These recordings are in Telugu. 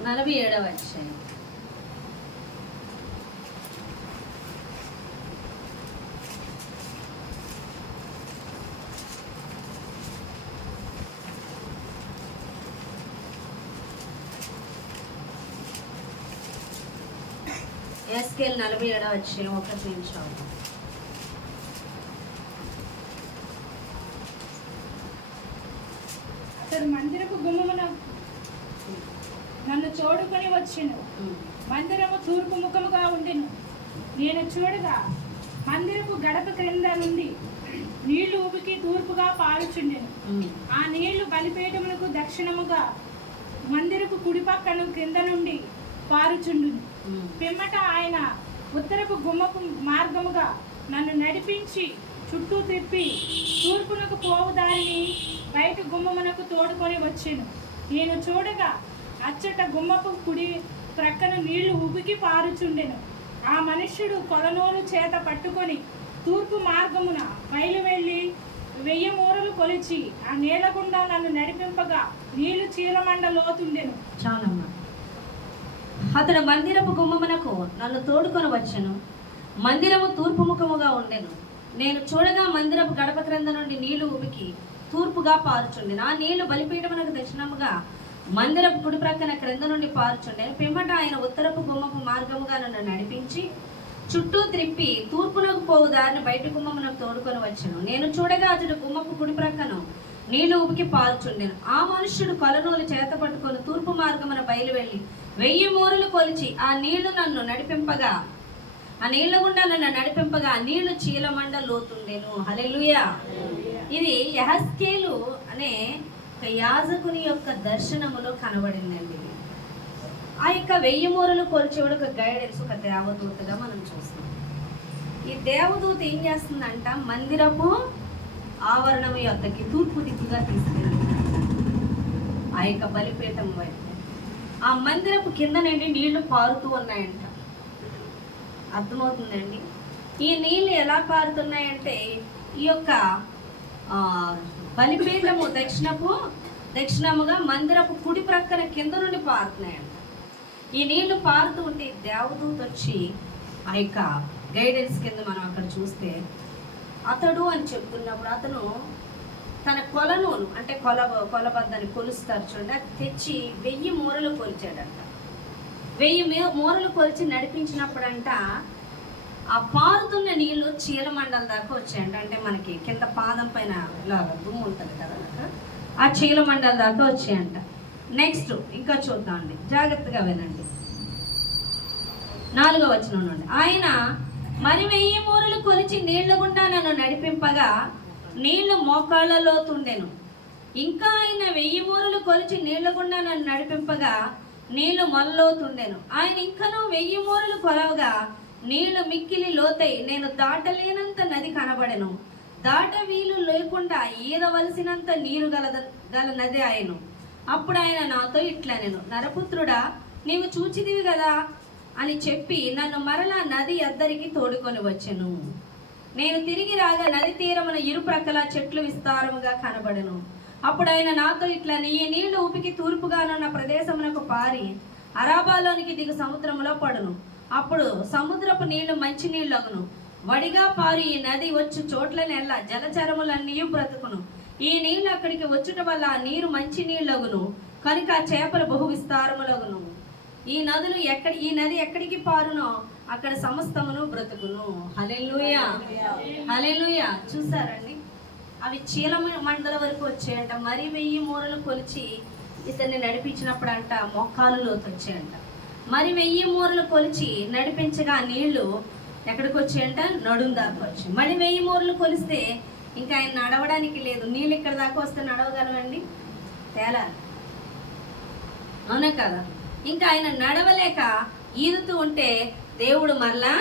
47వ అధ్యాయం. ఎస్కేల్ 47వ అధ్యాయం 1 నిమిషం. అతడు మందిరపు గుమ్మమున నన్ను చూడుకొని వచ్చెను. మందిరము తూర్పు ముఖముగా ఉండెను. నేను చూడగా మందిరపు గడప క్రింద నుండి నీళ్లు ఉబికి తూర్పుగా పారుచుండెను. ఆ నీళ్లు బలిపీఠములకు దక్షిణముగా మందిరపు కుడి పక్కన క్రింద నుండి పారుచుండును. పిమ్మట ఆయన ఉత్తరపు గుమ్మపు మార్గముగా నన్ను నడిపించి చుట్టూ తిప్పి తూర్పునకు పోవు దారిని బయట గుమ్మమునకు తోడుకొని వచ్చెను. నేను చూడగా అచ్చట గుమ్మపు కుడి ప్రక్కన నీళ్లు ఉబికి పారుచుండెను. ఆ మనుష్యుడు కొలనూలు చేత పట్టుకొని తూర్పు మార్గమున బయలు వెళ్ళి 1000 మూరలు కొలిచి ఆ నీళ్ల గుండా నన్ను నడిపింపగా నీళ్లు చీలమండ లోతుండెను. చాలమ్మా. అతడు మందిరపు గుమ్మమునకు నన్ను తోడుకొని వచ్చెను. మందిరము తూర్పు ముఖముగా ఉండెను. నేను చూడగా మందిరపు గడప క్రింద నుండి నీళ్లు ఉబికి తూర్పుగా పారుచుండెను. ఆ నీళ్లు బలిపీఠమునకు దక్షిణముగా మందిరపు కుడి ప్రక్కన క్రింద నుండి పారుచుండెను. పిమ్మట ఆయన ఉత్తరపు గుమ్మపు మార్గముగా నన్ను నడిపించి చుట్టూ త్రిప్పి తూర్పునకు పోవు దారిని బయట గుమ్మమునకు తోడుకొని వచ్చెను. నేను చూడగా అతడు గుమ్మపు కుడి ప్రక్కన నీళ్లు ఉబికి పారుచుండెను. ఆ మనుష్యుడు కొలనూలు చేత పట్టుకొని తూర్పు మార్గమున బయలు వెళ్ళి 1000 మూరలు కొలిచి ఆ నీళ్లు నన్ను నడిపింపగా ఆ నీళ్ల గుండా నన్ను నడిపింపగా నీళ్లు చీలమండ లోతుండెను. హల్లెలూయా. ఇది యెహెజ్కేలు అనే ఒక యాజకుని యొక్క దర్శనములో కనబడిందండి. ఆ యొక్క 1000 మూరలు కొలిచేవాడు ఒక గైడెన్స్, ఒక దేవదూతగా మనం చూస్తాం. ఈ దేవదూత ఏం చేస్తుందంట, మందిరపు ఆవరణము యొద్దకి తూర్పు దిక్కుగా తీసుకెళ్ళి ఆ యొక్క బలిపీఠం వైపు ఆ మందిరపు కింద నుండి నీళ్లు పారుతూ ఉన్నాయంట. అర్థమవుతుందండి. ఈ నీళ్ళు ఎలా పారుతున్నాయంటే ఈ యొక్క బలిపీఠము దక్షిణముగా మందిరపు కుడి ప్రక్కన కింద నుండి పారుతున్నాయంట. ఈ నీళ్లు పారుతూ ఉంటే దేవదూత వచ్చి ఆ యొక్క గైడెన్స్ కింద మనం అక్కడ చూస్తే అతడు అని చెప్తున్నప్పుడు అతను తన కొలనూలు అంటే కొలబద్దని కొలుస్తారు చూడండి, అది తెచ్చి 1000 మూరలు కొలిచాడంట. 1000 మూరలు కొలిచి నడిపించినప్పుడంట ఆ పారుతున్న నీళ్లు చీలమండల దాకా వచ్చాయంట. అంటే మనకి కింద పాదం పైన ఇలాగా దుమ్ము ఉంటుంది కదా, ఆ చీలమండల దాకా వచ్చాయంట. నెక్స్ట్ ఇంకా చూద్దామండి, జాగ్రత్తగా వినండి. 4వ వచనం నుండి ఆయన మరి 1000 మూరలు కొలిచి నీళ్ల గుండా నన్ను నడిపింపగా నీళ్లు మోకాళ్ళలో తుండెను. ఇంకా ఆయన 1000 మూరలు కొలిచి నీళ్ల గుండా నన్ను నడిపింపగా నీళ్లు మొలలో తుండెను. ఆయన ఇంకనూ 1000 మూరలు కొలవగా నీళ్లు మిక్కిలి లోతై నేను దాటలేనంత నది కనబడెను. దాట వీలు లేకుండా ఈదవలసినంత నీరు గల నది ఆయను. అప్పుడు ఆయన నాతో ఇట్లా, నేను నరపుత్రుడా నీవు చూచిదివి కదా అని చెప్పి నన్ను మరలా నది అద్దరికి తోడుకొని వచ్చెను. నేను తిరిగి రాగా నది తీరమున ఇరుప్రక్కల చెట్లు విస్తారముగా కనబడెను. అప్పుడు ఆయన నాతో ఇట్లా, ఈ నీళ్లు ఉబికి తూర్పుగానున్న ప్రదేశమునకు పారి అరాబాలోనికి దిగు సముద్రములో పడును. అప్పుడు సముద్రపు నీళ్లు మంచి నీళ్ళగును. వడిగా పారు ఈ నది వచ్చు చోట్ల నెల జలచరములన్నీ బ్రతుకును. ఈ నీళ్లు అక్కడికి వచ్చుట వల్ల ఆ నీరు మంచి నీళ్ళగును కనుక ఆ చేపలు బహు విస్తారములగును. ఈ నది ఎక్కడికి పారునో అక్కడ సమస్తమును బ్రతుకును. హల్లెలూయా, హల్లెలూయా. చూసారండి, అవి చీలమండల వరకు వచ్చాయంట. మరి 1000 మూరలు కొలిచి ఇతన్ని నడిపించినప్పుడు అంట మొక్కాలు లోతు వచ్చాయంట. మరి 1000 మూరలు కొలిచి నడిపించగా నీళ్లు ఎక్కడికి వచ్చాయంట, నడుం దాకా వచ్చాయి. మరి 1000 మూరలు కొలిస్తే ఇంకా ఆయన నడవడానికి లేదు. నీళ్ళు ఇక్కడ దాకా వస్తే నడవగలవండి? తేలాలి, అవునా కదా? ఇంకా ఆయన నడవలేక ఈదుతూ ఉంటే దేవుడు మరలా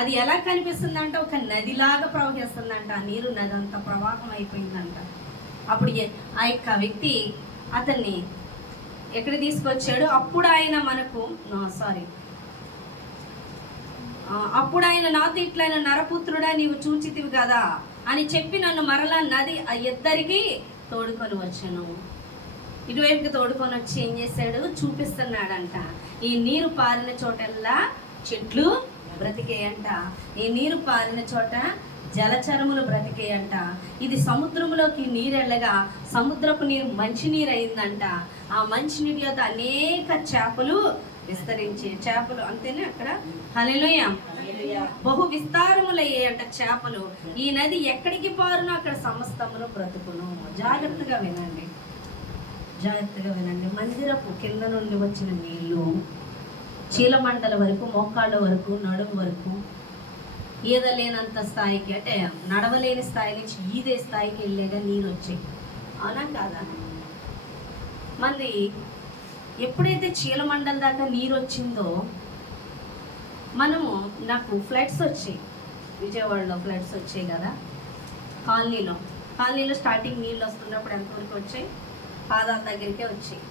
అది ఎలా కనిపిస్తుందంట, ఒక నదిలాగా ప్రవహిస్తుందంట. ఆ నీరు నది అంతా ప్రవాహం అయిపోయిందంట. అప్పుడు ఆ యొక్క వ్యక్తి అతన్ని ఎక్కడ తీసుకొచ్చాడు, అప్పుడు ఆయన అప్పుడు ఆయన నాతో ఇట్లైన నరపుత్రుడా నీవు చూచితివి కదా అని చెప్పి నన్ను మరలా నది ఆ ఇద్దరికి తోడుకొని వచ్చాను. ఇటువైపుకి తోడుకొని వచ్చి ఏం చేశాడు, చూపిస్తున్నాడంట. ఈ నీరు పారిన చోటల్లా చెట్లు బ్రతికేయంట, ఈ నీరు పారిన చోట జలచరములు బ్రతికేయంట. ఇది సముద్రంలోకి నీరు వెళ్ళగా సముద్రపు నీరు మంచినీరు అయిందంట. ఆ మంచినీటి యొక్క అనేక చేపలు విస్తరించే చేపలు అంతేనే అక్కడ హల్లెలూయా బహు విస్తారములయ్యాయంట చేపలు. ఈ నది ఎక్కడికి పారునో అక్కడ సమస్తమును బ్రతుకును. జాగ్రత్తగా వినండి, జాగ్రత్తగా వినండి. మందిరపు కింద నుండి వచ్చిన నీళ్లు చీలమండల వరకు, మోకాళ్ళ వరకు, నడుము వరకు, ఈదలేనంత స్థాయికి, అంటే నడవలేని స్థాయి నుంచి ఈదే స్థాయికి వెళ్ళేగా నీరు వచ్చాయి. అవునా కాదా? మరి ఎప్పుడైతే చీలమండల దాకా నీరు వచ్చిందో, మనము నాకు ఫ్లడ్స్ వచ్చాయి, విజయవాడలో ఫ్లడ్స్ వచ్చాయి కదా, కాలనీలో స్టార్టింగ్ నీళ్ళు వస్తున్నప్పుడు ఎంతవరకు వచ్చాయి, పాదాల దగ్గరికే వచ్చాయి.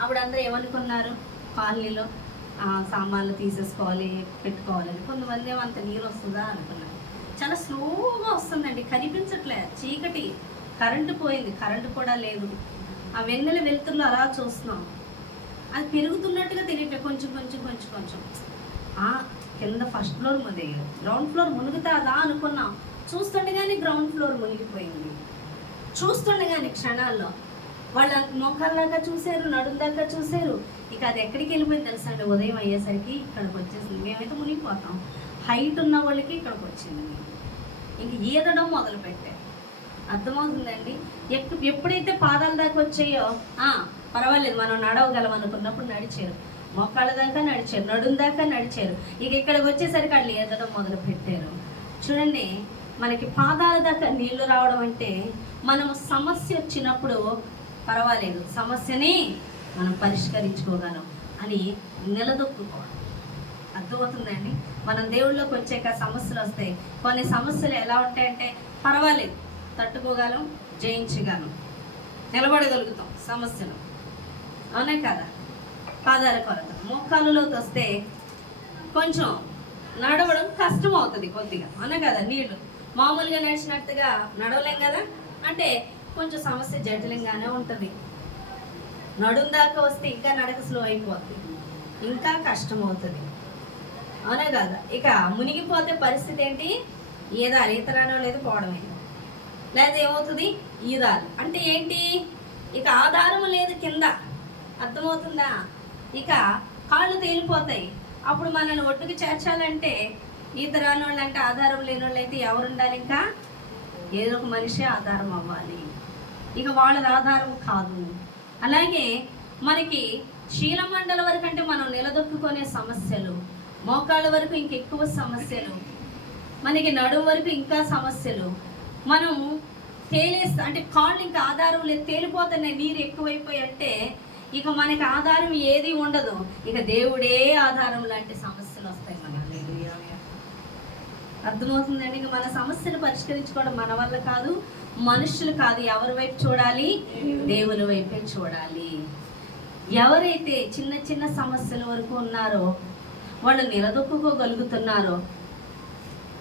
అప్పుడు అందరూ ఏమనుకున్నారు, కాలనీలో సామాన్లు తీసేసుకోవాలి, పెట్టుకోవాలని. కొంతమంది ఏమో అంత నీరు వస్తుందా అనుకున్నారు. చాలా స్లోగా వస్తుందండి, కనిపించట్లే, చీకటి, కరెంటు పోయింది, కరెంటు కూడా లేదు. ఆ వెన్నెల వెలుతురులో అలా చూస్తున్నాం, అది పెరుగుతున్నట్టుగా తెలియట్లే, కొంచెం కొంచెం కొంచెం కొంచెం. కింద ఫస్ట్ ఫ్లోర్ గ్రౌండ్ ఫ్లోర్ మునుగుతాదా అనుకున్నాం, చూస్తుండగానే గ్రౌండ్ ఫ్లోర్ మునిగిపోయింది. చూస్తుండగానే క్షణాల్లో వాళ్ళ మోకాళ్ళ దాకా చూశారు, నడుము దాకా చూశారు. ఇక అది ఎక్కడికి వెళ్ళిపోయింది తెలుసా అండి, ఉదయం అయ్యేసరికి ఇక్కడికి వచ్చేసింది. మేమైతే మునిగిపోతాం, హైట్ ఉన్న వాళ్ళకి ఇక్కడికి వచ్చింది. ఇంక ఈదడం మొదలు పెట్టారు. అర్థమవుతుందండి? ఎప్పుడైతే పాదాల దాకా వచ్చాయో పర్వాలేదు మనం నడవగలం అనుకున్నప్పుడు నడిచారు, మోకాళ్ళ దాకా నడిచారు, నడుము దాకా నడిచారు. ఇక ఇక్కడికి వచ్చేసరికి వాళ్ళు ఈదడం మొదలు పెట్టారు. చూడండి, మనకి పాదాల దాకా నీళ్లు రావడం అంటే మనం సమస్య వచ్చినప్పుడు పర్వాలేదు, సమస్యని మనం పరిష్కరించుకోగలం అని నిలదొక్కుకోవడం. అర్థమవుతుందండి? మనం దేవుళ్ళలోకి వచ్చాక సమస్యలు వస్తాయి. కొన్ని సమస్యలు ఎలా ఉంటాయంటే పర్వాలేదు, తట్టుకోగలం, జయించగలం, నిలబడగలుగుతాం సమస్యలు. అవునా కదా? పాదాల కొరత, మోకాళ్ళలోకి వస్తే కొంచెం నడవడం కష్టం అవుతుంది కొద్దిగా. అవునా కదా? నీళ్లు మామూలుగా నడిచినట్టుగా నడవలేం కదా, అంటే కొంచెం సమస్య జటిలంగానే ఉంటుంది. నడుం దాకా వస్తే ఇంకా నడక స్లో అయిపోతుంది, ఇంకా కష్టం అవుతుంది. అవునా కదా? ఇక మునిగిపోతే పరిస్థితి ఏంటి, ఈదాలి, ఈతరానో లేదు, పోవడమే. లేదా ఏమవుతుంది, ఈదాలి అంటే ఏంటి, ఇక ఆధారం లేదు కింద. అర్థమవుతుందా? ఇక కాళ్ళు తేలిపోతాయి. అప్పుడు మనల్ని ఒడ్డుకు చేర్చాలంటే ఈత రానోళ్ళు అంటే, ఆధారం లేని వాళ్ళు అయితే ఎవరు ఉండాలి, ఇంకా ఏదో ఒక మనిషి ఆధారం అవ్వాలి. ఇక వాళ్ళది ఆధారం కాదు. అలాగే మనకి శీలమండల వరకు అంటే మనం నిలదొక్కునే సమస్యలు, మోకాళ్ళ వరకు ఇంకెక్కువ సమస్యలు, మనకి నడుము వరకు ఇంకా సమస్యలు. మనం అంటే కాళ్ళు ఇంకా ఆధారం లేదు, తేలిపోతున్నాయి, నీరు ఎక్కువైపోయి అంటే ఇక మనకి ఆధారం ఏది ఉండదు. ఇక దేవుడే ఆధారం లాంటి సమస్యలు వస్తాయి మనకి. అర్థమవుతుందండి? ఇక మన సమస్యను పరిష్కరించుకోవడం మన వల్ల కాదు, మనుషులు కాదు. ఎవరి వైపు చూడాలి? దేవుని వైపే చూడాలి. ఎవరైతే చిన్న చిన్న సమస్యల వరకు ఉన్నారో, వాళ్ళు నిలదొక్కుకోగలుగుతున్నారో,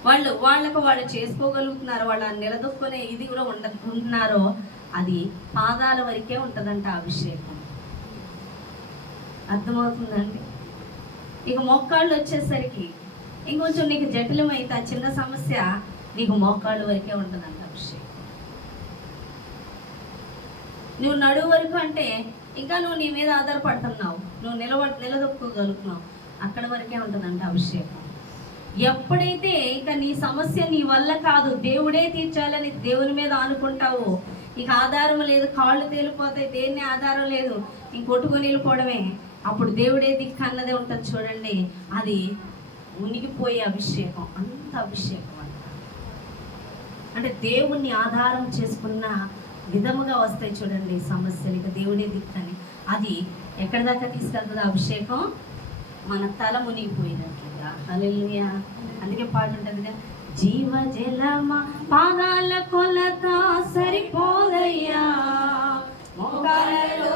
వాళ్ళు చేసుకోగలుగుతున్నారు, వాళ్ళు నిలదొక్కునే ఇది కూడా ఉంటున్నారో, అది పాదాల వరకే ఉంటుందంట అభిషేకం. అర్థమవుతుందండి? ఇక మోకాళ్ళు వచ్చేసరికి ఇంకొంచెం నీకు జటిలమైతే ఆ చిన్న సమస్య నీకు మోకాళ్ళు వరకే ఉంటుందంట అభిషేకం. నువ్వు నడువు వరకు అంటే ఇంకా నువ్వు నీ మీద ఆధారపడుతున్నావు, నువ్వు నిలదొక్కుగలుగుతున్నావు, అక్కడ వరకే ఉంటుందంట అభిషేకం. ఎప్పుడైతే ఇక నీ సమస్య నీ వల్ల కాదు, దేవుడే తీర్చాలని దేవుని మీద ఆనుకుంటావు, ఇక ఆధారం లేదు, కాళ్ళు తేలిపోతాయి, దేన్ని ఆధారం లేదు, ఇంకొట్టుకొని వెళ్ళిపోవడమే, అప్పుడు దేవుడే దిక్కు అన్నదే ఉంటుంది. చూడండి, అది మునిగిపోయే అభిషేకం, అంత అభిషేకం అంటే దేవుణ్ణి ఆధారం చేసుకున్న విధముగా వస్తాయి. చూడండి సమస్యలు, ఇక దేవుడే దిక్కని. అది ఎక్కడి దాకా తీసుకెళ్తుంది అభిషేకం? మన తల మునిగిపోయినట్లుగా. హల్లెలూయా. అందుకే పాట ఉంటుందిగా, జీవజలమా పాదాల కొలత సరిపోదయ్యా, మోకాళ్ళలో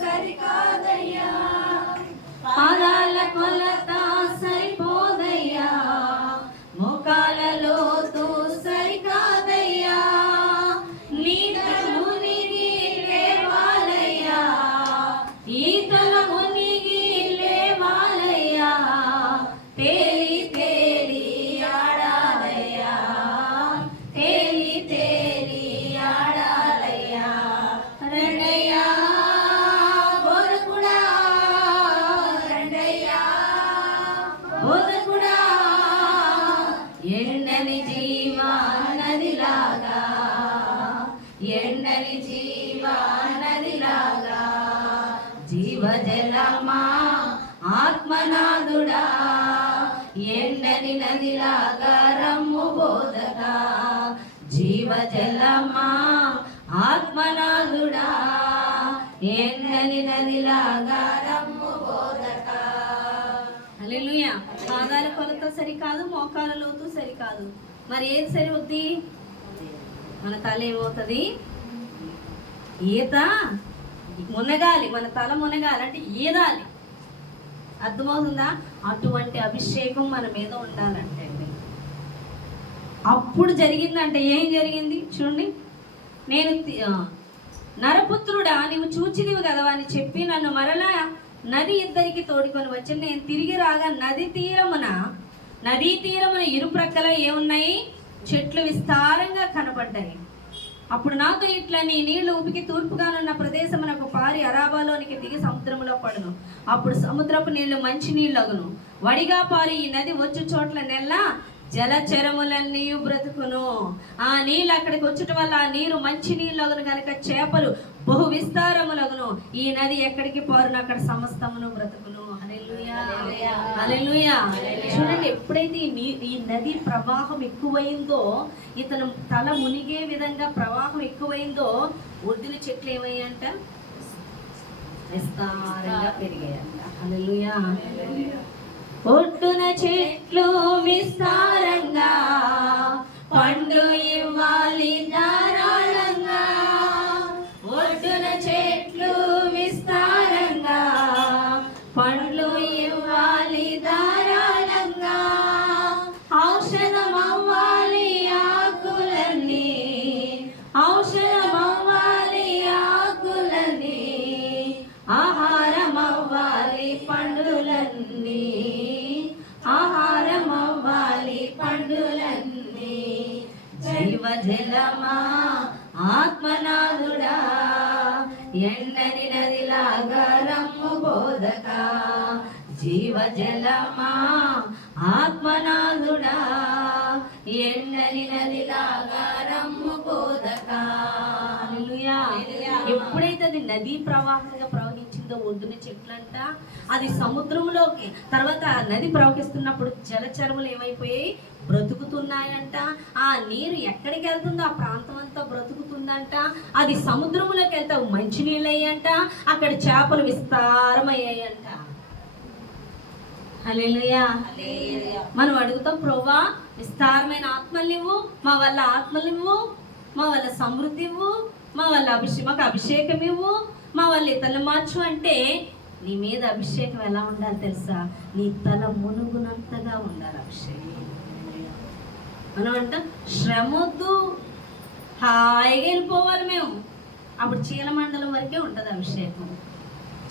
సరికాదయ్యా, పాదాల కొలత సరిపోదయ్యా, మోకాళ్ళలో సరికాదయ్యా, నీకు మునిగి లేవాలయ్యా, జీవజలమా ఆత్మనాథుడా, ఎండని నదిలాగా రమ్ము బోధకా. జీవజలమా ఆత్మనాథుడా, ఎండని నదిలాగా రమ్ము బోధకా. హల్లెలూయా. పాదాల కొలత సరికాదు, మోకాల లోతు సరికాదు. మరి ఏది సరివుద్ది? మన తల ఏమవుతుంది? ఈత మునగాలి, మన తల మునగాలి అంటే ఈదాలి. అర్థమవుతుందా? అటువంటి అభిషేకం మన మీద ఉండాలంటే అప్పుడు జరిగిందంటే ఏం జరిగింది చూడండి. నేను నరపుత్రుడా, నీవు చూచిదివి కదా అని చెప్పి నన్ను మరలా నది ఇద్దరికి తోడుకొని వచ్చి నేను తిరిగి రాగా నదీ తీరమున ఇరుప్రక్కల ఏమున్నాయి? చెట్లు విస్తారంగా కనబడ్డాయి. అప్పుడు నాతో ఇట్లా, నీ నీళ్లు ఉపికి తూర్పుగానున్న ప్రదేశమునకు పారి అరాబాలోనికి దిగి సముద్రంలో పడును. అప్పుడు సముద్రపు నీళ్లు మంచి నీళ్ళగును. వడిగా పారి ఈ నది వచ్చు చోట్ల నెల్ల జలచరములన్నీ బ్రతుకును. ఆ నీళ్ళు అక్కడికి వచ్చటం వల్ల ఆ నీరు మంచి నీళ్ళగును కనుక చేపలు బహు విస్తారములగును. ఈ నది ఎక్కడికి పారును అక్కడ సమస్తమును బ్రతుకును. హల్లెలూయా, హల్లెలూయా. చూడండి, ఎప్పుడైతే ఈ నది ప్రవాహం ఎక్కువైందో, ఇతను తల మునిగే విధంగా ప్రవాహం ఎక్కువైందో, ఒడ్డున చెట్లు ఏమయ్యంట? విస్తారంగా పెరిగాయంట. హల్లెలూయా. ఒడ్డున చెట్లు విస్తారంగా పండు ఇవ్వాలి ధారాళంగా. ఒడ్డున చెట్లు విస్తారంగా పండ్లు ఇవ్వాలి ధారాళంగా. ఔషధం అవ్వాలి ఆకులన్నీ, ఔషధం అవ్వాలి ఆకులన్నీ, ఆహారం అవ్వాలి పండులన్నీ, ఆహారం అవ్వాలి పండులన్నీ. జీవజలమా ఆత్మనాథుడా, ఎండని నదిలాగా రమ్ము బోధకా. జీవజలమా ఆత్మనాథుడా, ఎండని నదిలాగా రమ్ము బోధకా. హల్లెలూయా. ఎప్పుడైతే అది నదీ ప్రవాహంగా ప్రవహించిందో ఒడ్డున చెట్లంట, అది సముద్రంలోకి, తర్వాత నది ప్రవహిస్తున్నప్పుడు జలచరములు ఏమైపోయాయి? బ్రతుకుతున్నాయంట. ఆ నీరు ఎక్కడికి వెళ్తుందో ఆ ప్రాంతం అంతా బ్రతుకుతుందంట. అది సముద్రంలోకి వెళ్తే మంచినీళ్ళు అయ్యంట, అక్కడ చేపలు విస్తారమయ్యాయంట. హల్లెలూయా. మనం అడుగుతాం, ప్రభువా విస్తారమైన ఆత్మలు ఇవ్వు, మా వల్ల ఆత్మలు ఇవ్వు, మా వల్ల సమృద్ధి ఇవ్వు, మా వల్ల మాకు అభిషేకం ఇవ్వు, మా వల్ల ఇతరులు మార్చు అంటే, నీ మీద అభిషేకం ఎలా ఉండాలి తెలుసా? నీ తల మునుగునంతగా ఉండాలి అభిషేకం. మనం అంటాం శ్రమొద్దు, హాయిగా వెళ్ళిపోవాలి మేము. అప్పుడు చీలమండలం వరకే ఉంటుంది అభిషేకం.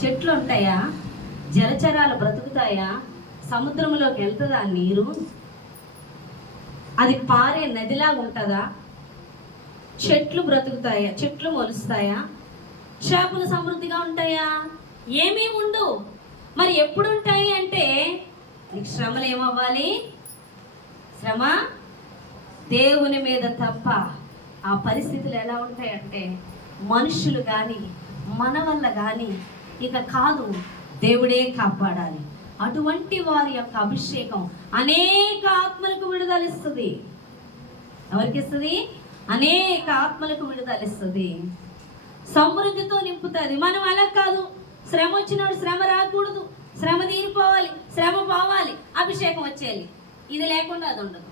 చెట్లు ఉంటాయా? జలచరాలు బ్రతుకుతాయా? సముద్రంలోకి వెళ్తుందా నీరు? అది పారే నదిలాగా ఉంటుందా? చెట్లు బ్రతుకుతాయా? చెట్లు మొలుస్తాయా? చేపలు సమృద్ధిగా ఉంటాయా? ఏమీ ఉండు. మరి ఎప్పుడు ఉంటాయి అంటే, నీకు శ్రమలు ఏమవ్వాలి? శ్రమ దేవుని మీద తప్ప. ఆ పరిస్థితులు ఎలా ఉంటాయంటే, మనుషులు కానీ మన వల్ల కానీ ఇక కాదు, దేవుడే కాపాడాలి. అటువంటి వారి యొక్క అభిషేకం అనేక ఆత్మలకు విడుదలిస్తుంది. ఎవరికి ఇస్తుంది? అనేక ఆత్మలకు విడుదలిస్తుంది, సమృద్ధితో నింపుతుంది. మనం అలా కాదు, శ్రమ వచ్చినప్పుడు శ్రమ రాకూడదు, శ్రమ తీరిపోవాలి, శ్రమ పోవాలి, అభిషేకం వచ్చేయాలి. ఇది లేకుండా అది ఉండదు.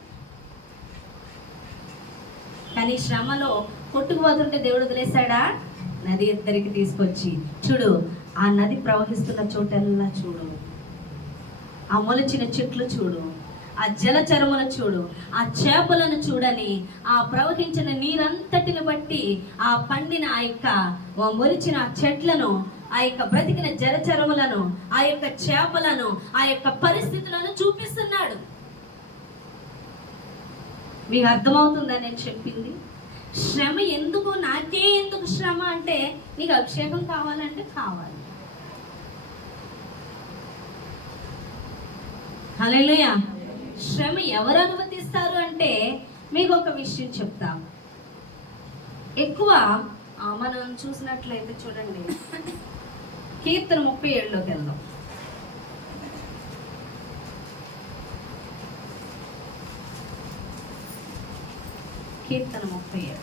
కానీ శ్రమలో కొట్టుకుపోతుంటే దేవుడు వదిలేశాడా? నది ఇద్దరికి తీసుకొచ్చి చూడు, ఆ నది ప్రవహిస్తున్న చోటల్లా చూడు, ఆ మొలిచిన చెట్లు చూడు, ఆ జలచరములను చూడు, ఆ చేపలను చూడని, ఆ ప్రవహించిన నీరంతటిని బట్టి ఆ పండిన ఆ యొక్క మొలిచిన చెట్లను, ఆ యొక్క బ్రతికిన జలచరములను, ఆ యొక్క చేపలను, ఆ యొక్క పరిస్థితులను చూపిస్తున్నాడు. మీకు అర్థమవుతుందా నేను చెప్పింది? శ్రమ ఎందుకు, నాకే ఎందుకు శ్రమ అంటే, నీకు అభిషేకం కావాలంటే కావాలి. హల్లెలూయా. శ్రమ ఎవరు అనుమతిస్తారు అంటే, మీకు ఒక విషయం చెప్తాం. ఎక్కువ మనం చూసినట్లయితే చూడండి, కీర్తన 37లోకి వెళ్దాం. కీర్తన 37.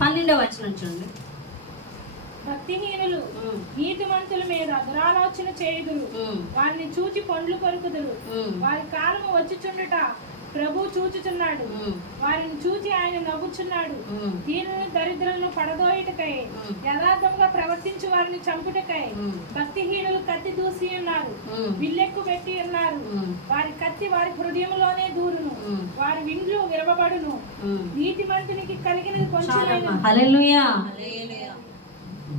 పన్నెండవ వచనం చూడండి. భక్తిహీనులు నీతిమంతుల మీద దురాలోచన చేయుదురు, వారిని చూచి పండ్లు కొరుకుదురు. వారి కాలము వచ్చుచుండుట ప్రభు చూచుచున్నాడు, వారిని చూచి ఆయన నవ్వుచున్నాడు. దీనిని దరిద్రులను పడదోయుటకై, యథార్థంగా ప్రవర్తించి వారిని చంపుటకై భక్తిహీనులు కత్తి దూసి ఉన్నారు, విల్లెక్కు పెట్టి ఉన్నారు. వారి కత్తి వారి హృదయంలోనే దూరును, వారి విండ్లు విరవబడును. నీతిమంతునికి కలిగినది కొంచెం. హల్లెలూయా.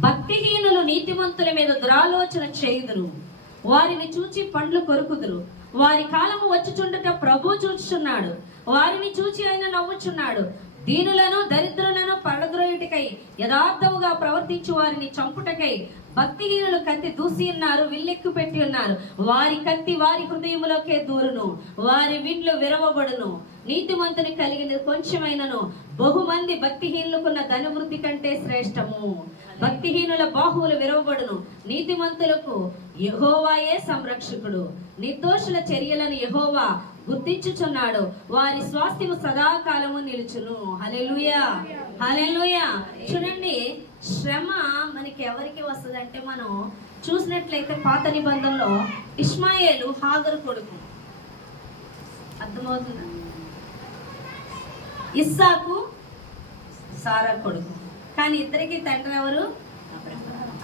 భక్తిహీనులు నీతిమంతుల మీద దురాలోచన చేయుదురు, వారిని చూచి పండ్లు కొరుకుదురు. వారి కాలము వచ్చుచుండట ప్రభు చూచుచున్నాడు, వారిని చూచి ఆయన నవ్వుచున్నాడు. దీనులను దరిద్రులను పడద్రోయుటకై, యథార్థముగా ప్రవర్తించు వారిని చంపుటకై భక్తిహీనులు కత్తి దూసి ఉన్నారు, విల్లెక్కు పెట్టి ఉన్నారు. వారి కత్తి వారి హృదయములోకే దూరును, వారి విండ్లు విరవబడును. నీతిమంతుని కలిగినది కొంచెమైనను బహుమంది భక్తిహీనులకున్న ధనవృద్ధి కంటే శ్రేష్టము. భక్తిహీనుల బాహువులు విరవబడును, నీతిమంతులకు యెహోవాయే సంరక్షకుడు. నిర్దోషుల చర్యలను యెహోవా గుర్తించుచున్నాడు, వారి స్వాస్థ్యము సదాకాలము నిలుచును. హల్లెలూయా, హల్లెలూయా. చూడండి, శ్రమ మనకి ఎవరికి వస్తుందంటే, మనం చూసినట్లయితే పాత నిబంధనలో ఇష్మాయేలు హాగరు కొడుకు, అర్థమవుతుందా? ఇస్సాకు సారా కొడుకు. కానీ ఇద్దరికి తండ్రి ఎవరు?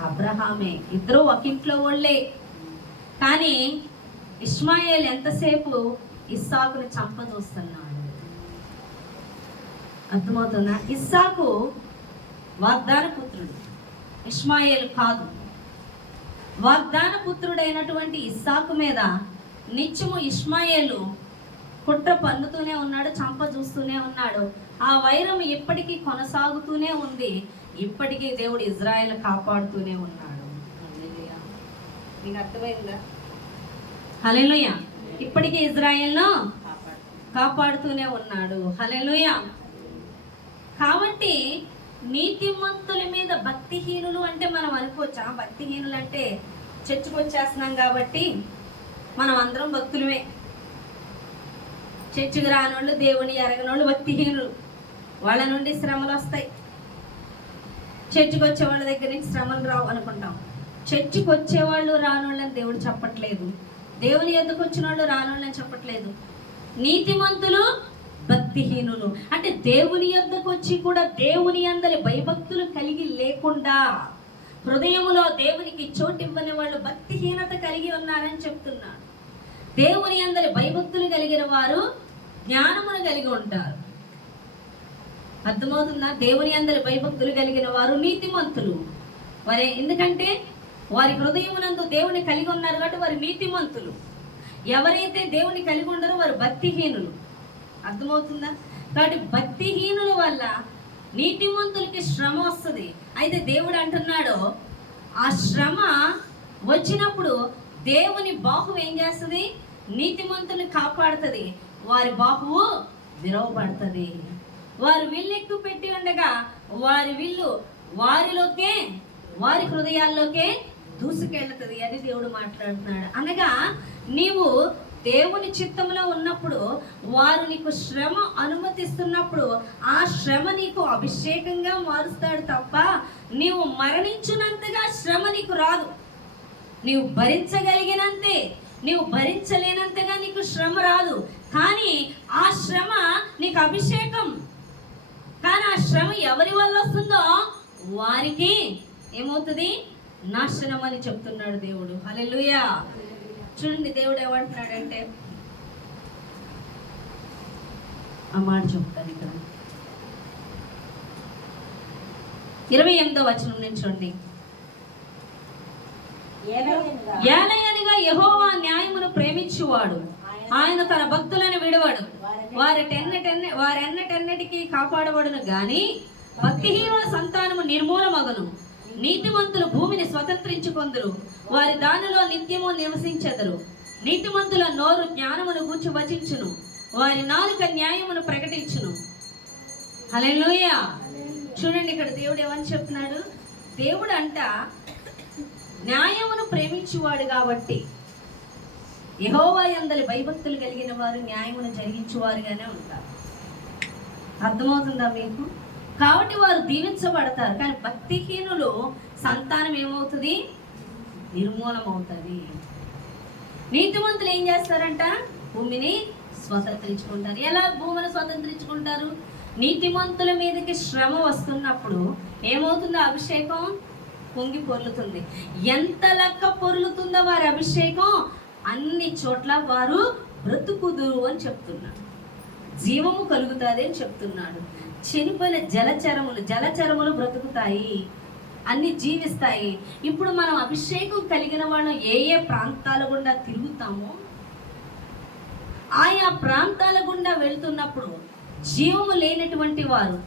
అబ్రహామే. ఇద్దరు ఒక ఇంట్లో వాళ్ళే. కానీ ఇష్మాయేల్ ఎంతసేపు ఇస్సాకుని చంపదూస్తున్నాడు. అర్థమవుతుందా? ఇస్సాకు వాగ్దాన పుత్రుడు, ఇష్మాయేలు కాదు. వాగ్దాన పుత్రుడైనటువంటి ఇస్సాకు మీద నిత్యము ఇష్మాయేలు కుట్ర పన్నుతూనే ఉన్నాడు, చంప చూస్తూనే ఉన్నాడు. ఆ వైరం ఇప్పటికీ కొనసాగుతూనే ఉంది. ఇప్పటికీ దేవుడు ఇజ్రాయెల్ కాపాడుతూనే ఉన్నాడు. హల్లెలూయా. మీకు అర్థమైందా? హల్లెలూయా. ఇప్పటికీ ఇజ్రాయెల్ను కాపాడుతూనే ఉన్నాడు. హల్లెలూయా. కాబట్టి నీతిమంతుల మీద భక్తిహీనులు అంటే మనం అనుకోవచ్చా? భక్తిహీనులు అంటే చర్చికి వచ్చేస్తున్నాం కాబట్టి మనం అందరం భక్తులమే. చర్చికి రానోళ్ళు, దేవుని ఎరగనోళ్ళు భక్తిహీనులు. వాళ్ళ నుండి శ్రమలు వస్తాయి. చర్చికి వచ్చే వాళ్ళ దగ్గర నుంచి శ్రమలు రావు అనుకుంటాం. చర్చికి వచ్చేవాళ్ళు రానోళ్ళని దేవుడు చెప్పట్లేదు, దేవుని యొద్దకు వచ్చిన వాళ్ళు రానోళ్ళని చెప్పట్లేదు. నీతిమంతులు భక్తిహీనులు అంటే దేవుని యొద్దకు వచ్చి కూడా దేవుని అందరి భయభక్తులు కలిగి లేకుండా, హృదయములో దేవునికి చోటు ఇవ్వని వాళ్ళు భక్తిహీనత కలిగి ఉన్నారని చెప్తున్నాడు. దేవుని అందరి భయభక్తులు కలిగిన వారు జ్ఞానమును కలిగి ఉంటారు. అర్థమవుతుందా? దేవుని అందరి భయభక్తులు కలిగిన వారు నీతిమంతులు. వారే ఎందుకంటే వారి హృదయమునందు దేవుని కలిగి ఉన్నారు కాబట్టి వారు నీతిమంతులు. ఎవరైతే దేవుని కలిగి ఉండరో వారు భక్తిహీనులు. అర్థమవుతుందా? కాబట్టి భక్తిహీనుల వల్ల నీతిమంతులకి శ్రమ వస్తుంది. అయితే దేవుడు అంటున్నాడు, ఆ శ్రమ వచ్చినప్పుడు దేవుని బాహువు ఏం చేస్తుంది? నీతిమంతుల్ని కాపాడుతుంది. వారి బాహువు విరవబడుతుంది. వారు విల్లెక్కు పెట్టి ఉండగా వారి విల్లు వారిలోకే, వారి హృదయాల్లోకే దూసుకెళ్తుంది అని దేవుడు మాట్లాడుతున్నాడు. అనగా నీవు దేవుని చిత్తంలో ఉన్నప్పుడు, వారు నీకు శ్రమ అనుమతిస్తున్నప్పుడు ఆ శ్రమ నీకు అభిషేకంగా మారుస్తాడు తప్ప నీవు మరణించినంతగా శ్రమ నీకు రాదు. నీవు భరించగలిగినంతే, నీవు భరించలేనంతగా నీకు శ్రమ రాదు. కానీ ఆ శ్రమ నీకు అభిషేకం. కానీ ఆ శ్రమ ఎవరి వల్ల వస్తుందో వారికి ఏమవుతుంది? నాశనం అని చెప్తున్నాడు దేవుడు. హల్లెలూయా. చూడండి, దేవుడు ఏమంటున్నాడంటే, ఆ మాట చెప్తాను ఇక్కడ 28వ వచనం నుంచి చూడండి. ఏలయనగా యెహోవా న్యాయమును ప్రేమించువాడు, ఆయన తన భక్తులను విడువడు. వారెన్నటెన్నటికీ కాపాడబడును గాని భక్తిహీనుల సంతానము నిర్మూలమగును. నీతిమంతులు భూమిని స్వతంత్రించుకొందురు, వారి దానిలో నిత్యము నివసించెదరు. నీతిమంతుల నోరు జ్ఞానమును గూర్చి వచించును, వారి నాలుక న్యాయమును ప్రకటించును. హల్లెలూయా. చూడండి ఇక్కడ దేవుడు ఏమని చెప్తున్నాడు. దేవుడు అంట న్యాయమును ప్రేమించువాడు కాబట్టి యెహోవా యందలి భయభక్తులు కలిగిన వారు న్యాయమును జరిగించువారుగానే ఉంటారు. అర్థమవుతుందా మీకు? కాబట్టి వారు దీవించబడతారు. కానీ భక్తిహీనులు సంతానం ఏమవుతుంది? నిర్మూలమవుతుంది. నీతిమంతులు ఏం చేస్తారంట? భూమిని స్వతంత్రించుకుంటారు. ఎలా భూమిని స్వతంత్రించుకుంటారు? నీతిమంతుల మీదకి శ్రమ వస్తున్నప్పుడు ఏమవుతుందో అభిషేకం పొంగి పొర్లుతుంది. ఎంత లెక్క పొర్లుతుందో వారి అభిషేకం అన్ని చోట్ల వారు బ్రతుకుదురు అని చెప్తున్నాడు. జీవము కలుగుతుంది అని చెప్తున్నాడు. చనిపోయిన జలచరములు బ్రతుకుతాయి, అన్ని జీవిస్తాయి. ఇప్పుడు మనం అభిషేకం కలిగిన వాళ్ళం ఏ ఏ ప్రాంతాల గుండా తిరుగుతామో ఆయా ప్రాంతాల గుండా వెళ్తున్నప్పుడు జీవము లేనటువంటి వారు,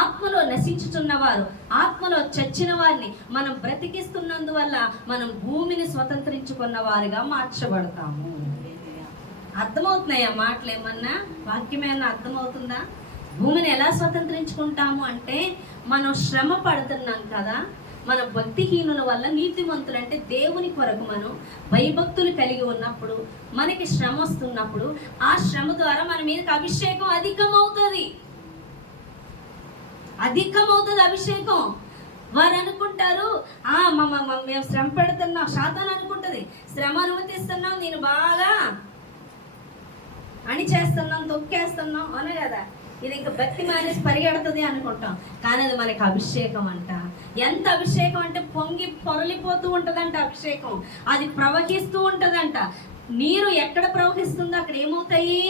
ఆత్మలో నశించుతున్న వారు, ఆత్మలో చచ్చిన వారిని మనం బ్రతికిస్తున్నందువల్ల మనం భూమిని స్వతంత్రించుకున్న వారిగా మార్చబడతాము. అర్థమవుతున్నాయా మాటలు? ఏమన్నా వాక్యం ఏమన్నా అర్థమవుతుందా? భూమిని ఎలా స్వతంత్రించుకుంటాము అంటే మనం శ్రమ పడుతున్నాం కదా. మన భక్తిహీనుల వల్ల నీతిమంతులు అంటే దేవుని కొరకు మనం భయభక్తులు కలిగి ఉన్నప్పుడు మనకి శ్రమ వస్తున్నప్పుడు ఆ శ్రమ ద్వారా మన మీదకి అభిషేకం అధికమవుతుంది అభిషేకం. వారు అనుకుంటారు మేము శ్రమ పెడుతున్నాం, శాతాన్ని అనుకుంటుంది శ్రమ అనుమతిస్తున్నాం, నేను బాగా అని చేస్తున్నాం, తొక్కేస్తున్నాం అనే కదా. ఇది ఇంకా భక్తి మానేసి పరిగెడుతుంది అనుకుంటాం. కానీ అది మనకి అభిషేకం అంట. ఎంత అభిషేకం అంటే పొంగి పొరలిపోతూ ఉంటుందంట అభిషేకం. అది ప్రవహిస్తూ ఉంటుందంట. నీరు ఎక్కడ ప్రవహిస్తుందో అక్కడ ఏమవుతాయి?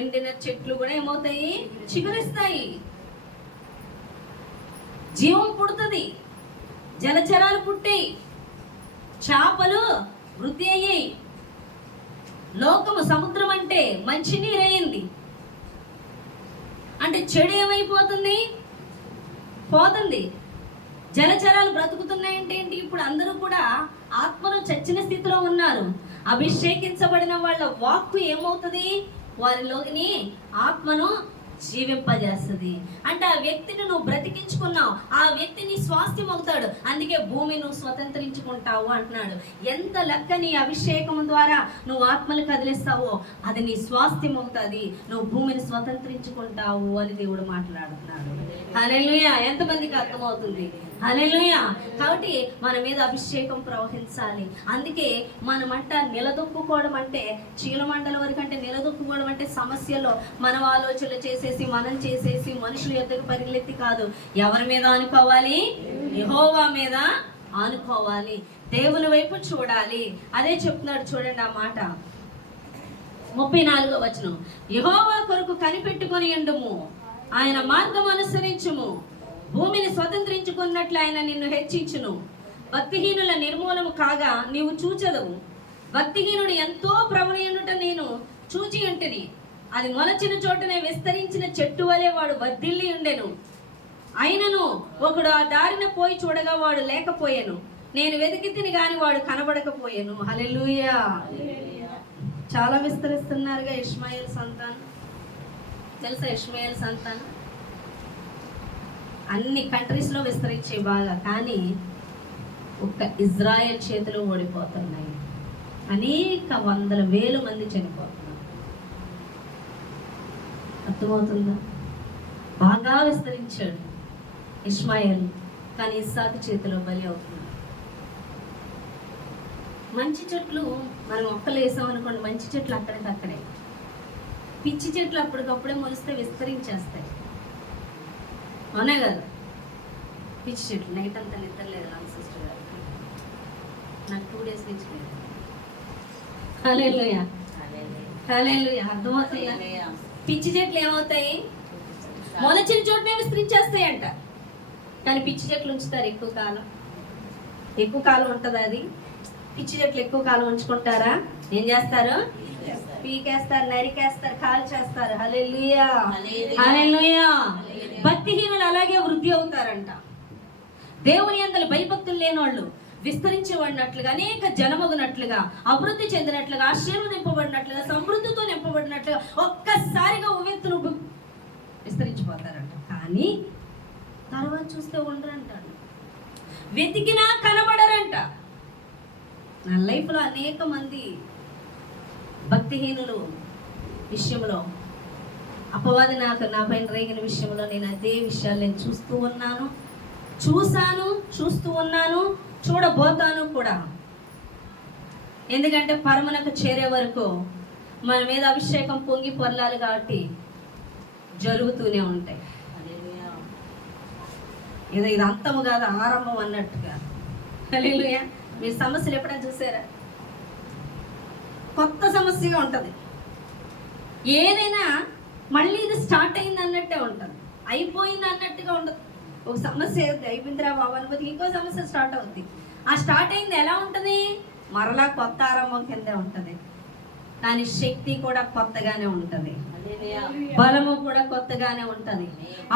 ఎండిన చెట్లు కూడా ఏమవుతాయి? చిగురిస్తాయి. జీవం పుడుతుంది, జలచరాలు పుట్టాయి, చేపలు వృద్ధి అయ్యాయి. లోకము సముద్రం అంటే మంచినీరయింది. అంటే చెడు ఏమైపోతుంది? పోతుంది. జలచరాలు బ్రతుకుతున్నాయంటే ఏంటి? ఇప్పుడు అందరూ కూడా ఆత్మలో చచ్చిన స్థితిలో ఉన్నారు. అభిషేకించబడిన వాళ్ళ వాక్కు ఏమవుతుంది? వారిలోని ఆత్మను జీవింపజేస్తుంది. అంటే ఆ వ్యక్తిని నువ్వు బ్రతికించుకున్నావు, ఆ వ్యక్తి నీ స్వాస్థ్యం అవుతాడు. అందుకే భూమి నువ్వు స్వతంత్రించుకుంటావు అంటున్నాడు. ఎంత లెక్క నీ అభిషేకం ద్వారా నువ్వు ఆత్మలు కదిలిస్తావో అది నీ స్వాస్థ్యం అవుతుంది. నువ్వు భూమిని స్వతంత్రించుకుంటావు అని దేవుడు మాట్లాడుతున్నాడు. హల్లెలూయా. ఎంతమందికి అర్థమవుతుంది? హల్లెలూయా. కాబట్టి మన మీద అభిషేకం ప్రవహించాలి. అందుకే మనమంట నిలదొక్కుకోవడం అంటే చీలమండల వరకు అంటే నిలదొక్కుకోవడం అంటే సమస్యలో మనం ఆలోచనలు చేసేసి మనం చేసేసి మనుషుల యొద్దకు పరిగెత్తి కాదు. ఎవరి మీద ఆనుకోవాలి? యెహోవా మీద ఆనుకోవాలి. దేవుని వైపు చూడాలి. అదే చెప్తున్నాడు చూడండి ఆ మాట. 34వ వచనం. యెహోవా కొరకు కనిపెట్టుకొని ఉండుము, ఆయన మార్గం అనుసరించుము, భూమిని స్వతంత్రించుకున్నట్లు ఆయన నిన్ను హెచ్చించును. భక్తిహీనుల నిర్మూలము కాగా నీవు చూచెదవు. భక్తిహీనుడు ఎంతో ప్రబలియుండుట నేను చూచి ఉంటిని. అది మొలచిన చోటనే విస్తరించిన చెట్టు వలె వాడు వర్ధిల్లి ఉండెను. అయినను ఒకడు ఆ దారిన పోయి చూడగా వాడు లేకపోయాను. నేను వెతికితిని గాని వాడు కనబడకపోయాను. హల్లెలూయా. చాలా విస్తరిస్తున్నారుగా ఇష్మాయేల్ సంతానం. తెలుసా ఇష్మాయేల్ సంతానం? అన్ని కంట్రీస్లో విస్తరించే బాగా, కానీ ఒక్క ఇజ్రాయెల్ చేతిలో ఓడిపోతున్నాయి. అనేక వందల వేల మంది చనిపోతున్నారు. అర్థమవుతుందా? బాగా విస్తరించాడు ఇష్మాయేల్, కానీ ఇస్సాకు చేతిలో బలి అవుతున్నాడు. మంచి చెట్లు మనం మొక్కలు వేసాం అనుకోండి, మంచి చెట్లు అక్కడికక్కడే. పిచ్చి చెట్లు అప్పటికప్పుడే మొలిస్తే విస్తరించేస్తాయి. అవునే కదా? పిచ్చి చెట్లు నైట్ అంతా నిద్ర లేదు నాకు సిస్టర్ గారు, నాకు 2 days నుంచి లేదు. హల్లెలూయా. హల్లెలూయా. అర్థమవుతుందా? పిచ్చి చెట్లు ఏమవుతాయి? మొలచిన చోటనే విస్తరించేస్తాయంట. కానీ పిచ్చి చెట్లు ఉంచుతారు ఎక్కువ కాలం ఉంటుంది. అది పిచ్చి చెట్లు ఎక్కువ కాలం ఉంచుకుంటారా? ఏం చేస్తారు? పీకేస్తారు, నరికేస్తారు, కాల్ చేస్తారు. హల్లెలూయా. హల్లెలూయా. భక్తిహీనులు అలాగే వృద్ధి అవుతారంట. దేవుని యందు భయభక్తులు లేనోళ్ళు విస్తరించబడినట్లుగా, అనేక జనమగునట్లుగా, అభివృద్ధి చెందినట్లుగా, ఆశీర్వదింపబడినట్లుగా, సమృద్ధితో నింపబడినట్లుగా ఒక్కసారిగా ఉవ్వెత్తును విస్తరించిపోతారంట. కానీ తర్వాత చూస్తే ఉండరంటాడు, వెతికినా కనబడరంట. నా లైఫ్లో అనేక మంది భక్తిహీనులు విషయంలో, అపవాది నా పైన రేగిన విషయంలో నేను అదే విషయాలు నేను చూస్తూ ఉన్నాను, చూడబోతాను కూడా. ఎందుకంటే పరమునకు చేరే వరకు మన మీద అభిషేకం పొంగి పొరలాలి కాబట్టి జరుగుతూనే ఉంటాయి. ఏదో ఇది అంతము కాదు, ఆరంభం అన్నట్టుగా. హల్లెలూయా. మీరు సమస్యలు ఎప్పుడైనా చూసారా? కొత్త సమస్యగా ఉంటుంది. ఏదైనా మళ్ళీ ఇది స్టార్ట్ అయింది అన్నట్టే ఉంటుంది, అయిపోయింది అన్నట్టుగా ఉండదు. ఒక సమస్య అయిపోయిందిరా బాబు అనుకోని ఇంకో సమస్య స్టార్ట్ అవుతుంది. ఆ స్టార్ట్ అయింది ఎలా ఉంటుంది? మరలా కొత్త ఆరంభం కిందే ఉంటుంది. కానీ శక్తి కూడా కొత్తగానే ఉంటుంది, బలము కూడా కొత్తగానే ఉంటుంది,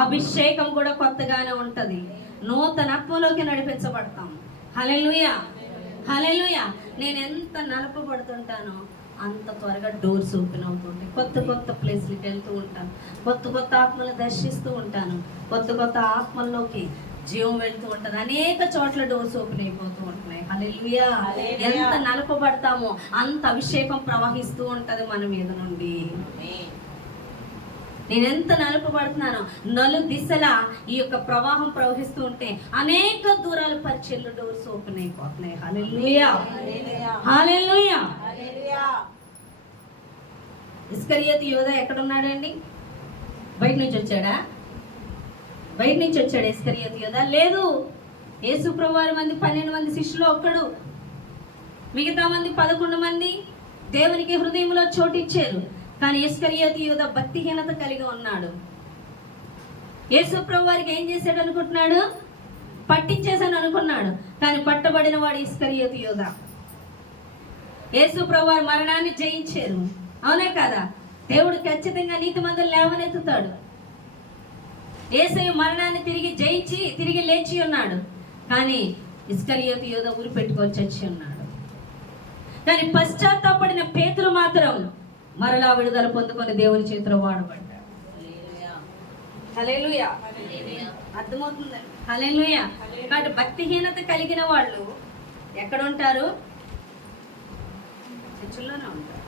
అభిషేకం కూడా కొత్తగానే ఉంటుంది. నూతనత్వంలోకి నడిపించబడతాం. హల్లెలూయా, హల్లెలూయా. నేను ఎంత నలపబడుతుంటానో అంత త్వరగా డోర్స్ ఓపెన్ అవుతుంటాయి. కొత్త ప్లేస్లకి వెళ్తూ ఉంటాను, కొత్త ఆత్మలు దర్శిస్తూ ఉంటాను, కొత్త ఆత్మల్లోకి జీవం వెళ్తూ ఉంటుంది. అనేక చోట్ల డోర్స్ ఓపెన్ అయిపోతూ ఉంటున్నాయి. హల్లెలూయా. ఎంత నలపబడతామో అంత అభిషేకం ప్రవహిస్తూ ఉంటది మన మీద నుండి. నేను ఎంత నలుపబడుతున్నానో, నలు దిశలా ఈ యొక్క ప్రవాహం ప్రవహిస్తూ ఉంటే అనేక దూరాల పరిచయలు డోర్స్ ఓపెన్ అయిపోతున్నాయి. హల్లెలూయా, హల్లెలూయా. ఇస్కరియోతు యోధా ఎక్కడున్నాడండి? బయట నుంచి వచ్చాడా? ఇస్కరియోతు యోధా లేదు. యేసు ప్రభువారి 12 మంది శిష్యులు ఒక్కడు, మిగతా మంది 11 మంది దేవునికి హృదయంలో చోటు ఇచ్చారు. కానీ ఇస్కరియోతు యోధా భక్తిహీనత కలిగి ఉన్నాడు. యేసు ప్రభువారికి ఏం చేశాడు అనుకుంటున్నాడు? పట్టించేశాను అనుకున్నాడు. కానీ పట్టబడిన వాడు ఇస్కరియోతు యోధా. యేసు ప్రభువారు మరణాన్ని జయించారు, అవునే కదా? దేవుడు ఖచ్చితంగా నీతిమంతులను లేవనెత్తుతాడు. యేసయ్య మరణాన్ని తిరిగి జయించి తిరిగి లేచి ఉన్నాడు. కానీ ఇస్కరియోతు యోధా ఊరి పెట్టుకొని చచ్చి ఉన్నాడు. కానీ పశ్చాత్తాపడిన పేతురు మాత్రం మరలా విడుదల పొందుకొని దేవుని చేతిలో వాడబడ్డాడు. హల్లెలూయా, అర్థమవుతుంది? హల్లెలూయా. కాబట్టి భక్తిహీనత కలిగిన వాళ్ళు ఎక్కడ ఉంటారు? చర్చిలోనే ఉంటారు,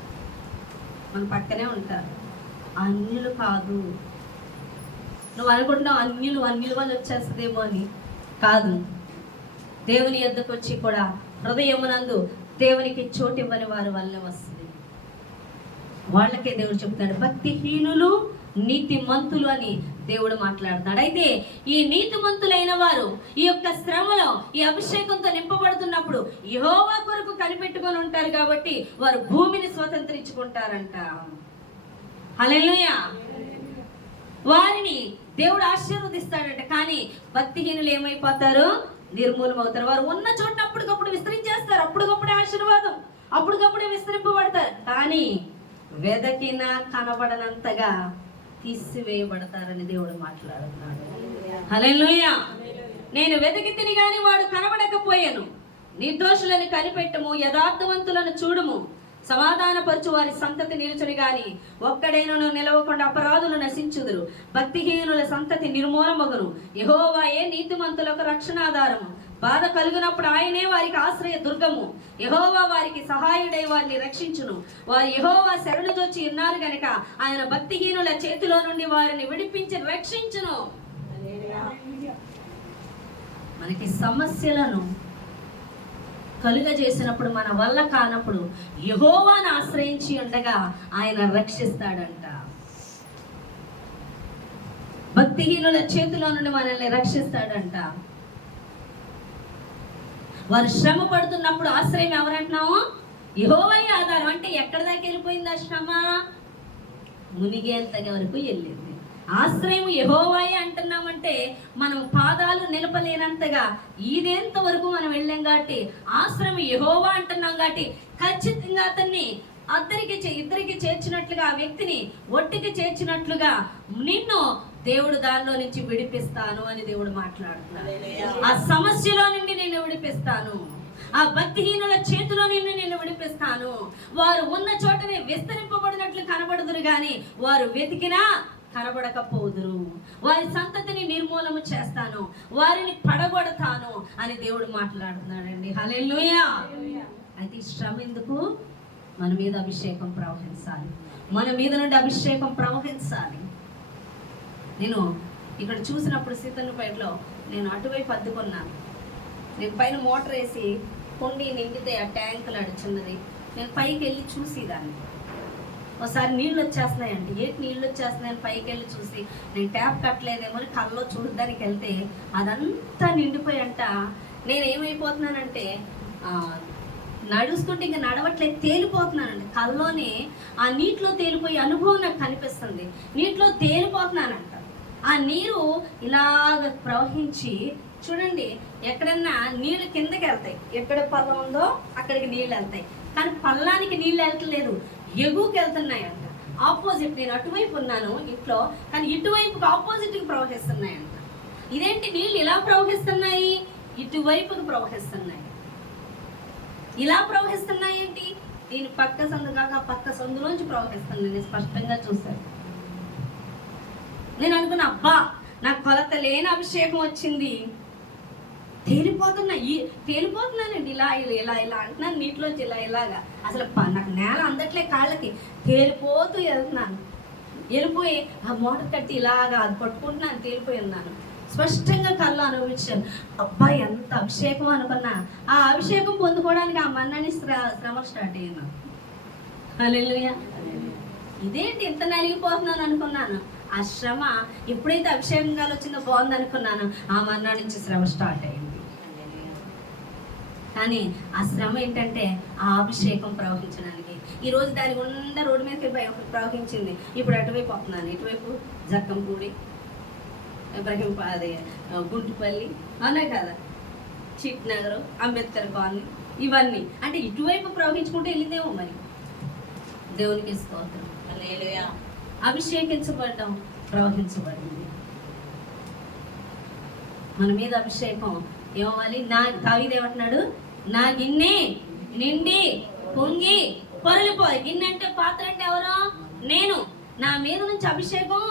మన పక్కనే ఉంటారు. అన్యులు కాదు. నువ్వు అనుకుంటున్నావు అన్యులు వల్ల వచ్చేస్తుందేమో అని. కాదు, దేవుని యొద్దకు వచ్చి కూడా హృదయమునందు దేవునికి చోటు ఇవ్వని వారి వల్లే వస్తుంది. వాళ్ళకే దేవుడు చెప్తాడు భక్తిహీనులు నీతిమంతులు అని దేవుడు మాట్లాడుతున్నాడు. అయితే ఈ నీతిమంతులైన వారు ఈ యొక్క శ్రమలో ఈ అభిషేకంతో నింపబడుతున్నప్పుడు యెహోవా కొరకు కనిపెట్టుకొని ఉంటారు కాబట్టి వారు భూమిని స్వతంత్రించుకుంటారంట. హల్లెలూయా. వారిని దేవుడు ఆశీర్వదిస్తాడంట. కానీ భక్తిహీనులు ఏమైపోతారు? నిర్మూలమవుతారు. వారు ఉన్న చోట అప్పటికప్పుడు విస్తరించేస్తారు, అప్పటికప్పుడే ఆశీర్వాదం, అప్పటికప్పుడే విస్తరింపబడతారు. కానీ వెదకినా కనబడనంతగా తీసివేయబడతారని దేవుడు మాట్లాడుతున్నాడు. హల్లెలూయా. నేను వెతికి తిరిగాని వాడు కనబడకపోయాను. నిర్దోషులను కనిపెట్టము, యథార్థవంతులను చూడము. సమాధానపరచు వారి సంతతి నిలుచుని గాని ఒక్కడైనను నిలవకుండా అపరాధులు నశించుదురు. భక్తిహీనుల సంతతి నిర్మూలమగును. యెహోవాయే నీతిమంతులకు రక్షణాధారము. బాధ కలుగునప్పుడు ఆయనే వారికి ఆశ్రయ దుర్గము. యెహోవా వారికి సహాయుడై వారిని రక్షించును. వారు యెహోవా శరణుజొచ్చి ఉన్నారు గనుక ఆయన భక్తిహీనుల చేతిలో నుండి వారిని విడిపించి రక్షించును. మనకి సమస్యలను కలుగజేసినప్పుడు, మన వల్ల కానప్పుడు యెహోవాను ఆశ్రయించి ఉండగా ఆయన రక్షిస్తాడంట. భక్తిహీనుల చేతిలో నుండి మనల్ని రక్షిస్తాడంట. వారు శ్రమ పడుతున్నప్పుడు ఆశ్రయం ఎవరంటున్నాము? యెహోవాయే ఆధారం. అంటే ఎక్కడి దాకా వెళ్ళిపోయింది ఆ శ్రమ? మునిగేంత వరకు వెళ్ళింది. ఆశ్రయం యెహోవాయే అంటున్నామంటే మనం పాదాలు నిలపలేనంతగా ఇదేంత వరకు మనం వెళ్ళాం కాబట్టి ఆశ్రయం యెహోవా అంటున్నాం కాబట్టి ఖచ్చితంగా అతన్ని ఇద్దరికి చేర్చినట్లుగా, ఆ వ్యక్తిని ఒట్టికి చేర్చినట్లుగా నిన్ను దేవుడు దానిలో నుంచి విడిపిస్తాను అని దేవుడు మాట్లాడుతున్నాడు. ఆ సమస్యలో నుండి నేను విడిపిస్తాను. ఆ భక్తిహీనుల చేతిలో నిన్ను నేను విడిపిస్తాను. వారు ఉన్న చోటనే విస్తరింపబడినట్లు కనబడుదురు గాని వారు వెతికినా కనబడకపోదురు. వారి సంతతిని నిర్మూలన చేస్తాను, వారిని పడగొడతాను అని దేవుడు మాట్లాడుతున్నాడండి. హల్లెలూయా. అయితే ఈ శ్రమ ఎందుకు? మన మీద అభిషేకం ప్రవహించాలి, మన మీద నుండి అభిషేకం ప్రవహించాలి. నేను ఇక్కడ చూసినప్పుడు సీతన్నపేటలో నేను అటువైపు అద్దుకున్నాను. నేను పైన మోటార్ వేసి కొండి నిండితే ఆ ట్యాంకులు అడిచిన్నది, నేను పైకి వెళ్ళి చూసేదాన్ని. ఒకసారి నీళ్ళు వచ్చేస్తున్నాయంటే ఏంటి నీళ్ళు వచ్చేస్తున్నాయని పైకి వెళ్ళి చూసి నేను ట్యాప్ కట్టలేదేమో అని కళ్ళలో చూడడానికి వెళ్తే అదంతా నిండిపోయి అంట. నేను ఏమైపోతున్నానంటే నడుస్తుంటే ఇంకా నడవట్లేదు, తేలిపోతున్నానండి. కళ్ళలోనే ఆ నీటిలో తేలిపోయే అనుభవం నాకు కనిపిస్తుంది. నీటిలో తేలిపోతున్నానంట. ఆ నీరు ఇలాగ ప్రవహించి చూడండి, ఎక్కడన్నా నీళ్ళు కిందకి వెళ్తాయి, ఎక్కడ పల్లం ఉందో అక్కడికి నీళ్ళు వెళ్తాయి, కానీ పల్లానికి నీళ్ళు వెళ్ళట్లేదు, ఎగువకి వెళ్తున్నాయంట. ఆపోజిట్, నేను అటువైపు ఉన్నాను ఇంట్లో, కానీ ఇటువైపుకి ఆపోజిట్కి ప్రవహిస్తున్నాయంట. ఇదేంటి నీళ్ళు ఇలా ప్రవహిస్తున్నాయి, ఇటువైపుకి ప్రవహిస్తున్నాయి, ఇలా ప్రవహిస్తున్నాయి ఏంటి? దీని పక్క సందు కాక పక్క సందులోంచి ప్రవహిస్తున్నాయి. నేను స్పష్టంగా చూశాను. నేను అబ్బా నాకు కొలత లేని అభిషేకం వచ్చింది, తేలిపోతున్నానండి. ఇలా ఇలా ఇలా అంటున్నాను నీటిలోంచి, ఇలాగా అసలు నాకు నేల అందట్లే, కాళ్ళకి తేలిపోతూ వెళ్తున్నాను. వెళ్ళిపోయి ఆ మోటార్ కట్టి ఇలాగా అది పట్టుకుంటున్నాను, తేలిపోయి ఉన్నాను. స్పష్టంగా కళ్ళు అనుభవించాను. అబ్బా ఎంత అభిషేకం అనుకున్నా. ఆ అభిషేకం పొందుకోవడానికి ఆ మన్నాని శ్రమ స్టార్ట్ అయ్యింది. హల్లెలూయా. ఇదేంటి ఇంత నలిగిపోతున్నాను అనుకున్నాను. ఆ శ్రమ ఎప్పుడైతే అభిషేకంగా వచ్చిందో బాగుంది అనుకున్నాను, ఆ మన్నా నుంచి శ్రమ స్టార్ట్ అయింది. కానీ ఆ శ్రమ ఏంటంటే ఆ అభిషేకం ప్రవహించడానికి. ఈరోజు దాని గుండా రోడ్డు మీదకి ప్రవహించింది. ఇప్పుడు అటువైపు వస్తున్నాను, ఇటువైపు జక్కంపూడి, ఇబ్రహీం అదే గుంటుపల్లి, అవునా కదా, చిట్ నగర్, అంబేద్కర్ కాలనీ, ఇవన్నీ అంటే ఇటువైపు ప్రవహించుకుంటూ వెళ్ళిందేమో. మరి దేవునికి స్తోత్రం. హల్లెలూయా. అభిషేకించబడ్డం, ప్రవహించబడింది. మన మీద అభిషేకం ఏమవ్వాలి? దావీదు ఏమంటున్నాడు? నా గిన్నె నిండి పొంగి పొరలిపోయి. గిన్నె అంటే పాత్ర అంటే ఎవరో? నేను. నా మీద నుంచి అభిషేకం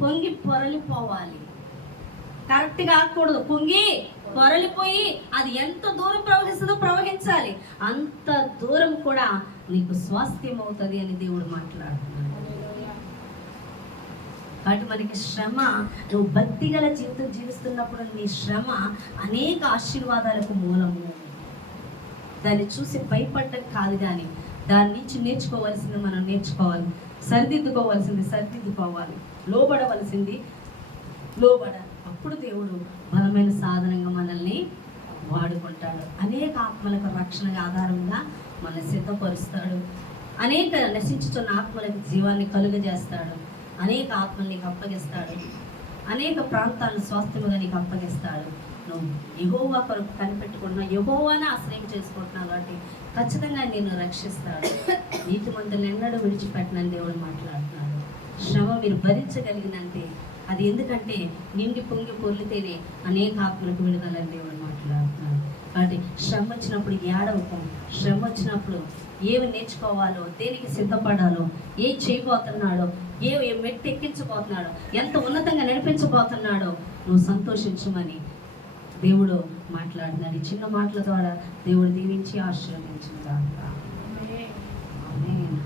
పొంగి పొరలిపోవాలి. కరెక్ట్గా ఆగకూడదు, పొంగి పొరలిపోయి అది ఎంత దూరం ప్రవహిస్తుందో ప్రవహించాలి. అంత దూరం కూడా నీకు స్వాస్థ్యం అవుతుంది అని దేవుడు మాట్లాడుతున్నాడు. కాబట్టి మనకి శ్రమ, నువ్వు భక్తి గల జీవితం జీవిస్తున్నప్పుడు నీ శ్రమ అనేక ఆశీర్వాదాలకు మూలము. దాన్ని చూసి భయపడ్డం కాదు, కానీ దాని నుంచి నేర్చుకోవాల్సింది మనం నేర్చుకోవాలి, సరిదిద్దుకోవాలి, లోబడవలసింది లోబడాలి. అప్పుడు దేవుడు బలమైన సాధనంగా మనల్ని వాడుకుంటాడు. అనేక ఆత్మలకు రక్షణగా ఆధారంగా మనల్ని సిద్ధపరుస్తాడు. అనేక నశించుతున్న ఆత్మలకు జీవాన్ని కలుగజేస్తాడు. అనేక ఆత్మలు నీకు అప్పగిస్తాడు. అనేక ప్రాంతాలను స్వాస్థ్యముగా నీకు అప్పగిస్తాడు. నువ్వు యెహోవా కొరకు కనిపెట్టుకుంటున్నావు, యెహోవాని ఆశ్రయం చేసుకుంటున్నావు కాబట్టి ఖచ్చితంగా నిన్ను రక్షిస్తాడు. నీతిమంతులను ఎన్నడూ విడిచిపెట్టనని దేవుడు మాట్లాడుతున్నాడు. శ్రమ మీరు భరించగలిగినంతే అది, ఎందుకంటే నిండి పొంగి పొర్లితేనే అనేక ఆత్మలకు విడుదలని దేవుడు మాట్లాడుతున్నాడు. కాబట్టి శ్రమ వచ్చినప్పుడు ఏడవకం, శ్రమ వచ్చినప్పుడు ఏమి నేర్చుకోవాలో, దేనికి సిద్ధపడాలో, ఏం చేయబోతున్నాడో, ఏ మెట్టు ఎక్కించబోతున్నాడో, ఎంత ఉన్నతంగా నడిపించబోతున్నాడో నువ్వు సంతోషించమని దేవుడు మాట్లాడుతున్నాడు. ఈ చిన్న మాటల ద్వారా దేవుడు దీవించి ఆశీర్వదించుగాక. ఆమేన్.